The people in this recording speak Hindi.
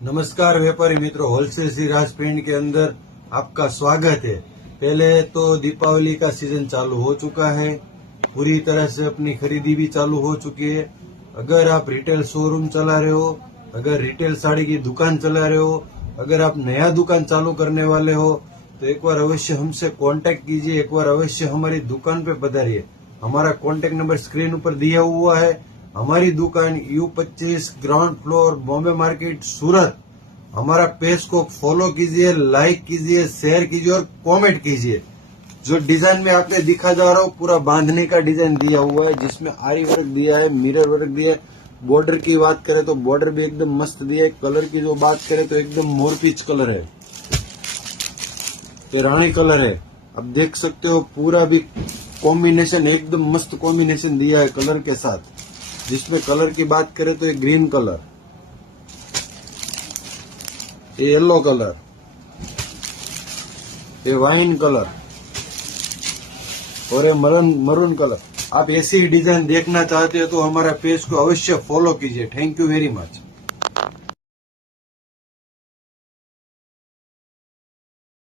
नमस्कार व्यापारी मित्रों, होलसेल श्री राज प्रिंट के अंदर आपका स्वागत है। पहले तो दीपावली का सीजन चालू हो चुका है, पूरी तरह से अपनी खरीदी भी चालू हो चुकी है। अगर आप रिटेल शोरूम चला रहे हो, अगर रिटेल साड़ी की दुकान चला रहे हो, अगर आप नया दुकान चालू करने वाले हो तो एक बार अवश्य हमसे कांटेक्ट कीजिए, एक बार अवश्य हमारी दुकान पे पधारिए। हमारा कांटेक्ट नंबर स्क्रीन ऊपर दिया हुआ है। हमारी दुकान U25 ground floor, Bombay market, Surat. हमारा पेज को फॉलो कीजिए, लाइक कीजिए, शेयर कीजिए और कमेंट कीजिए। जो डिजाइन में आपने दिखा जा रहा हो पूरा बांधने का डिजाइन दिया हुआ है, जिसमें आरी वर्क दिया है, मिरर वर्क दिया है। बॉर्डर की बात करें तो बॉर्डर भी एकदम मस्त दिया है। कलर की जो बात करें तो एकदम मोरपीच कलर है, ये रानी कलर है। अब देख सकते हो पूरा भी कॉम्बिनेशन एकदम मस्त कॉम्बिनेशन दिया है कलर के साथ। जिसमें कलर की बात करें तो ये ग्रीन कलर, ये येलो कलर, ये वाइन कलर और ये मरून कलर। आप ऐसी डिजाइन देखना चाहते हो तो हमारा पेज को अवश्य फॉलो कीजिए। Thank you very much.